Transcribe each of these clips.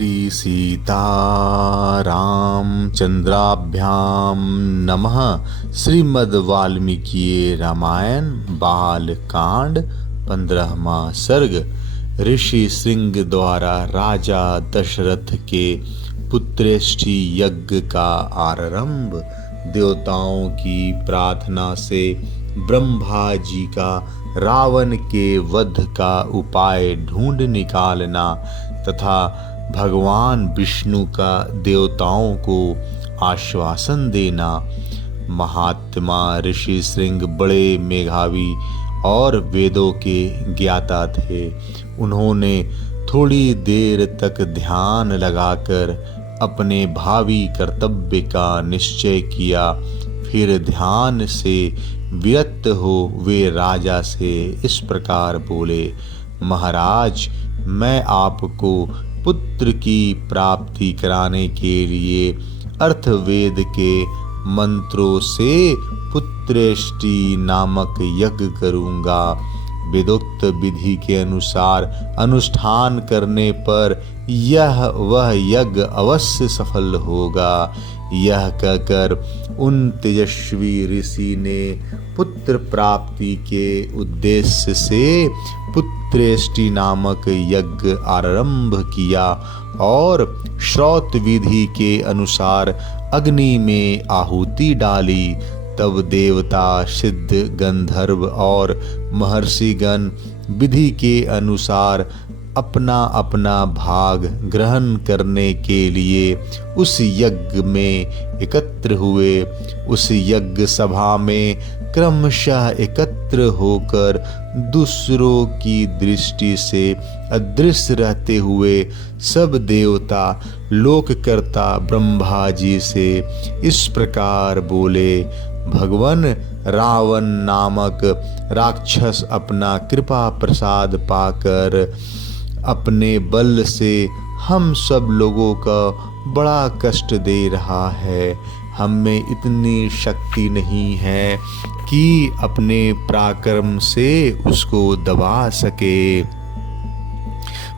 श्री सीतारामचंद्राभ्यां नमः। श्रीमद् वाल्मीकि रामायण बालकांड 15वां सर्ग। ऋषि श्रृंग द्वारा राजा दशरथ के पुत्रेष्टि यज्ञ का आरंभ। देवताओं की प्रार्थना से ब्रह्मा जी का रावण के वध का उपाय ढूंढ निकालना तथा भगवान विष्णु का देवताओं को आश्वासन देना। महात्मा ऋषि श्रृंग बड़े मेधावी और वेदों के ज्ञाता थे। उन्होंने थोड़ी देर तक ध्यान लगाकर अपने भावी कर्तव्य का निश्चय किया। फिर ध्यान से विरक्त हो वे राजा से इस प्रकार बोले, महाराज, मैं आपको पुत्र की प्राप्ति कराने के लिए अर्थवेद के मंत्रों से पुत्रेष्टि नामक यज्ञ करूंगा। वेदोक्त विधि के अनुसार अनुष्ठान करने पर वह यज्ञ अवश्य सफल होगा। यह कहकर उन तेजस्वी ऋषि ने पुत्र प्राप्ति के उद्देश्य से पुत्रेष्टि नामक यज्ञ आरंभ किया और श्रौत विधि के अनुसार अग्नि में आहुति डाली। तब देवता, सिद्ध, गंधर्व और महर्षिगण विधि के अनुसार अपना अपना भाग ग्रहण करने के लिए उस यज्ञ में एकत्र हुए। उस यज्ञ सभा में क्रमशः एकत्र होकर दूसरों की दृष्टि से अदृश्य रहते हुए सब देवता लोककर्ता ब्रह्मा जी से इस प्रकार बोले, भगवान रावण नामक राक्षस अपना कृपा प्रसाद पाकर अपने बल से हम सब लोगों का बड़ा कष्ट दे रहा है। हम में इतनी शक्ति नहीं है कि अपने पराक्रम से उसको दबा सके।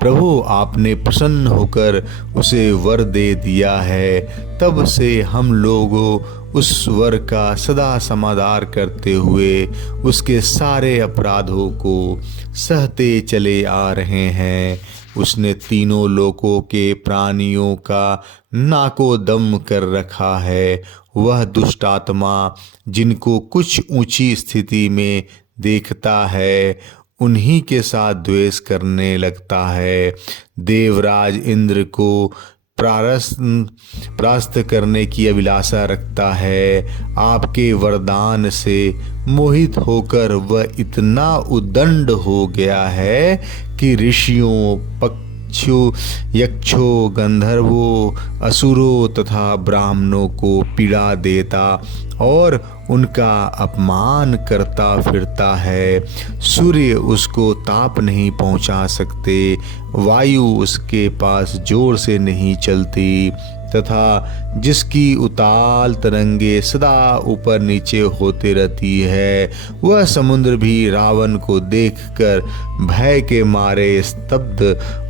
प्रभु, आपने प्रसन्न होकर उसे वर दे दिया है। तब से हम लोगों उस वर का सदा समादार करते हुए उसके सारे अपराधों को सहते चले आ रहे हैं। उसने तीनों लोकों के प्राणियों का नाको दम कर रखा है। वह दुष्ट आत्मा जिनको कुछ ऊंची स्थिति में देखता है उन्हीं के साथ द्वेष करने लगता है। देवराज इंद्र को परास्त करने की अभिलाषा रखता है। आपके वरदान से मोहित होकर वह इतना उद्दंड हो गया है कि ऋषियों, पक्षियों, यक्षों, गंधर्वों, असुरों तथा ब्राह्मणों को पीड़ा देता और उनका अपमान करता फिरता है। सूर्य उसको ताप नहीं पहुंचा सकते, वायु उसके पास जोर से नहीं चलती तथा जिसकी उताल तरंगे सदा ऊपर नीचे होते रहती है, वह समुद्र भी रावण को देखकर भय के मारे स्तब्ध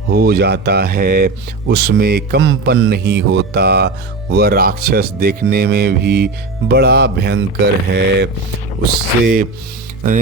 हो जाता है, उसमें कंपन नहीं होता। वह राक्षस देखने में भी बड़ा भयंकर है, उससे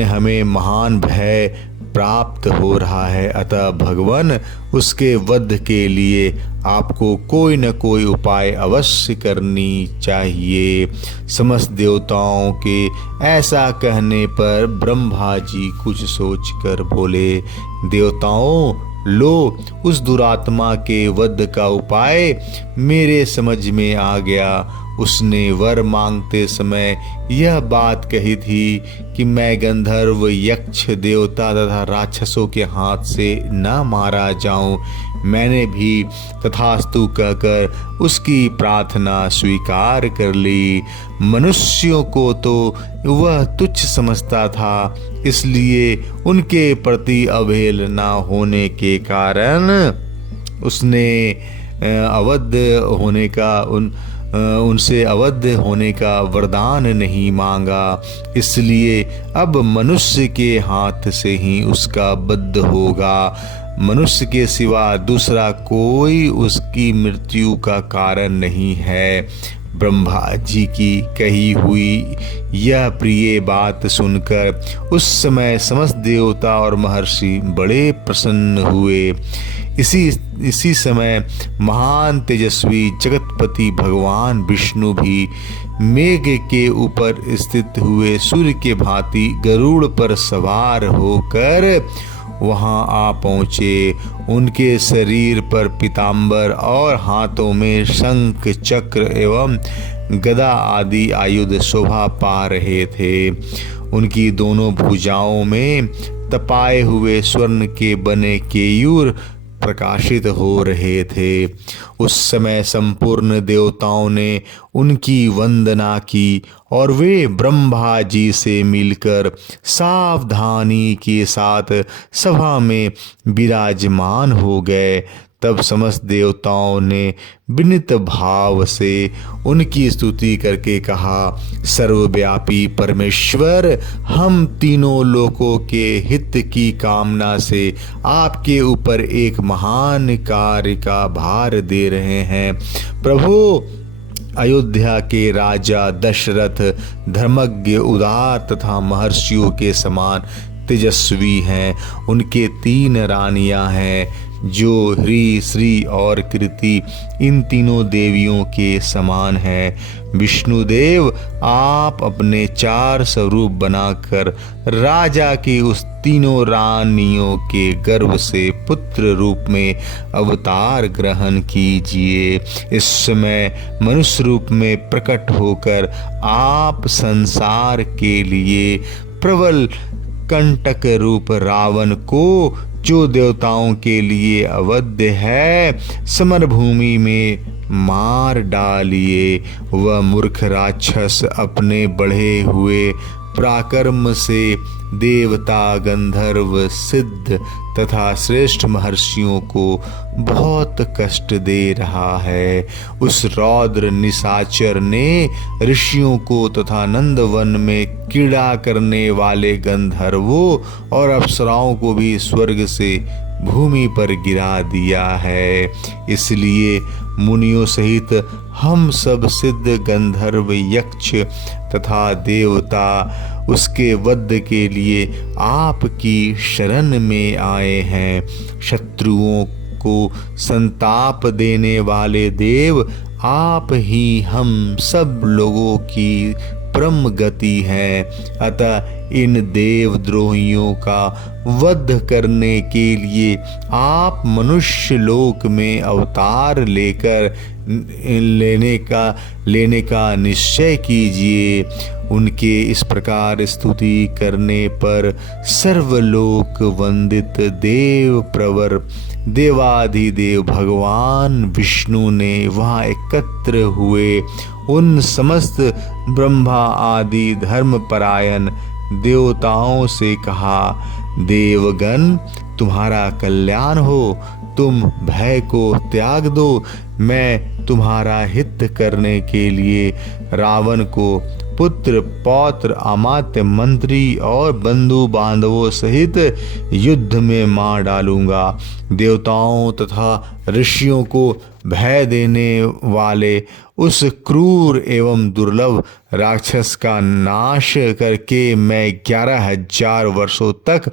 हमें महान भय प्राप्त हो रहा है। अतः भगवान, उसके वध के लिए आपको कोई न कोई उपाय अवश्य करनी चाहिए। समस्त देवताओं के ऐसा कहने पर ब्रह्मा जी कुछ सोचकर बोले, देवताओं, लो, उस दुरात्मा के वध का उपाय मेरे समझ में आ गया। उसने वर मांगते समय यह बात कही थी कि मैं गंधर्व, यक्ष, देवता तथा राक्षसों के हाथ से न मारा जाऊं। मैंने भी तथास्तु कहकर उसकी प्रार्थना स्वीकार कर ली। मनुष्यों को तो वह तुच्छ समझता था, इसलिए उनके प्रति अवहेलना होने के कारण उसने उनसे अवध होने का वरदान नहीं मांगा। इसलिए अब मनुष्य के हाथ से ही उसका वध होगा। मनुष्य के सिवा दूसरा कोई उसकी मृत्यु का कारण नहीं है। ब्रह्मा जी की कही हुई यह प्रिय बात सुनकर उस समय समस्त देवता और महर्षि बड़े प्रसन्न हुए। इसी समय महान तेजस्वी जगतपति भगवान विष्णु भी मेघ के ऊपर स्थित हुए सूर्य के भांति गरुड़ पर सवार होकर वहां आ पहुँचे। उनके शरीर पर पीताम्बर और हाथों में शंख चक्र एवं गदा आदि आयुध शोभा पा रहे थे। उनकी दोनों भुजाओं में तपाए हुए स्वर्ण के बने केयूर प्रकाशित हो रहे थे। उस समय संपूर्ण देवताओं ने उनकी वंदना की और वे ब्रह्मा जी से मिलकर सावधानी के साथ सभा में विराजमान हो गए। तब समस्त देवताओं ने विनीत भाव से उनकी स्तुति करके कहा, सर्वव्यापी परमेश्वर, हम तीनों लोकों के हित की कामना से आपके ऊपर एक महान कार्य का भार दे रहे हैं। प्रभु, अयोध्या के राजा दशरथ धर्मज्ञ, उदार तथा महर्षियों के समान तेजस्वी हैं। उनके 3 रानियां हैं जो ह्री, श्री और कृति इन तीनों देवियों के समान हैं। विष्णुदेव, आप अपने 4 स्वरूप बनाकर राजा की उस तीनों रानियों के गर्भ से पुत्र रूप में अवतार ग्रहण कीजिए। इस समय मनुष्य रूप में प्रकट होकर आप संसार के लिए प्रबल कंटक रूप रावण को, जो देवताओं के लिए अवध्य है, समर भूमि में मार डालिए। वह मूर्ख राक्षस अपने बढ़े हुए पराक्रम से देवता, गंधर्व, सिद्ध तथा श्रेष्ठ महर्षियों को बहुत कष्ट दे रहा है। उस रौद्र निशाचर ने ऋषियों को तथा नंदवन में क्रीड़ा करने वाले गंधर्वों और अप्सराओं को भी स्वर्ग से भूमि पर गिरा दिया है। इसलिए मुनियों सहित हम सब सिद्ध, गंधर्व, यक्ष तथा देवता उसके वध के लिए आपकी शरण में आए हैं। शत्रुओं को संताप देने वाले देव, आप ही हम सब लोगों की परम गति है। अतः इन देवद्रोहियों का वध करने के लिए आप मनुष्य लोक में अवतार लेने का निश्चय कीजिए। उनके इस प्रकार स्तुति करने पर सर्वलोक वंदित देव प्रवर देवाधिदेव भगवान विष्णु ने वहाँ एकत्र हुए उन समस्त ब्रह्मा आदि धर्मपरायण देवताओं से कहा, देवगण, तुम्हारा कल्याण हो, तुम भय को त्याग दो। मैं तुम्हारा हित करने के लिए रावण को पुत्र, पौत्र, अमात्य, मंत्री और बंधु बांधवों सहित युद्ध में मार डालूंगा। देवताओं तथा ऋषियों को भय देने वाले उस क्रूर एवं दुर्लभ राक्षस का नाश करके मैं 11,000 वर्षों तक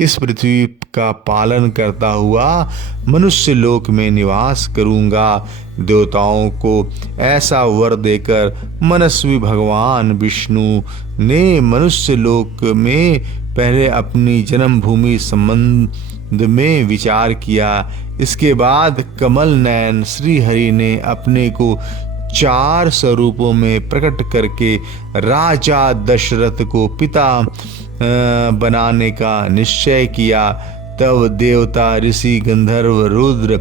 इस पृथ्वी का पालन करता हुआ मनुष्य लोक में निवास करूंगा। देवताओं को ऐसा वर देकर मनस्वी भगवान विष्णु ने मनुष्य लोक में पहले अपनी जन्मभूमि संबंध में विचार किया। इसके बाद कमल नयन श्री हरि ने अपने को 4 स्वरूपों में प्रकट करके राजा दशरथ को पिता बनाने का निश्चय किया। तब देवता, ऋषि, गंधर्व, रुद्र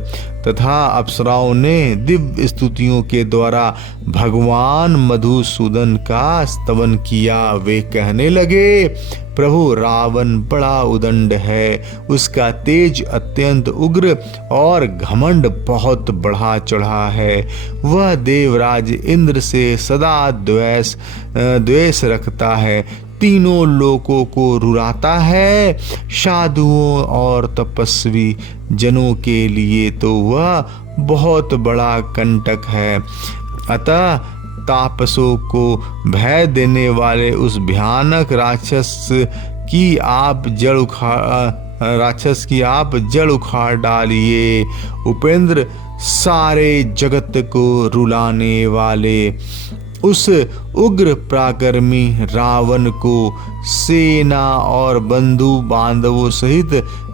तथा अप्सराओं ने दिव्य स्तुतियों के द्वारा भगवान मधुसूदन का स्तवन किया। वे कहने लगे, प्रभु, रावण बड़ा उदंड है, उसका तेज अत्यंत उग्र और घमंड बहुत बढ़ा चढ़ा है। वह देवराज इंद्र से सदा द्वेष रखता है। तीनों लोकों को रुलाता है। साधुओं और तपस्वी जनों के लिए तो वह बहुत बड़ा कंटक है। अतः तापसों को भय देने वाले उस भयानक राक्षस की आप जड़ उखाड़ डालिए। उपेंद्र, सारे जगत को रुलाने वाले उस उग्र पराक्रमी रावण को सेना और बंधु बांधवों सहित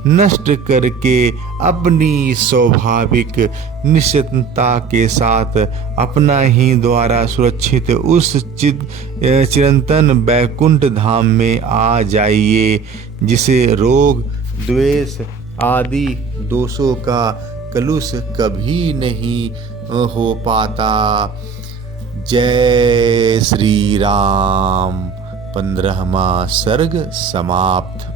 नष्ट करके अपनी स्वाभाविक निश्चिंतता के साथ अपना ही द्वारा सुरक्षित उस चिरंतन वैकुंठ धाम में आ जाइए, जिसे रोग, द्वेष आदि दोषों का कलुष कभी नहीं हो पाता। जय श्री राम। 15वां सर्ग समाप्त।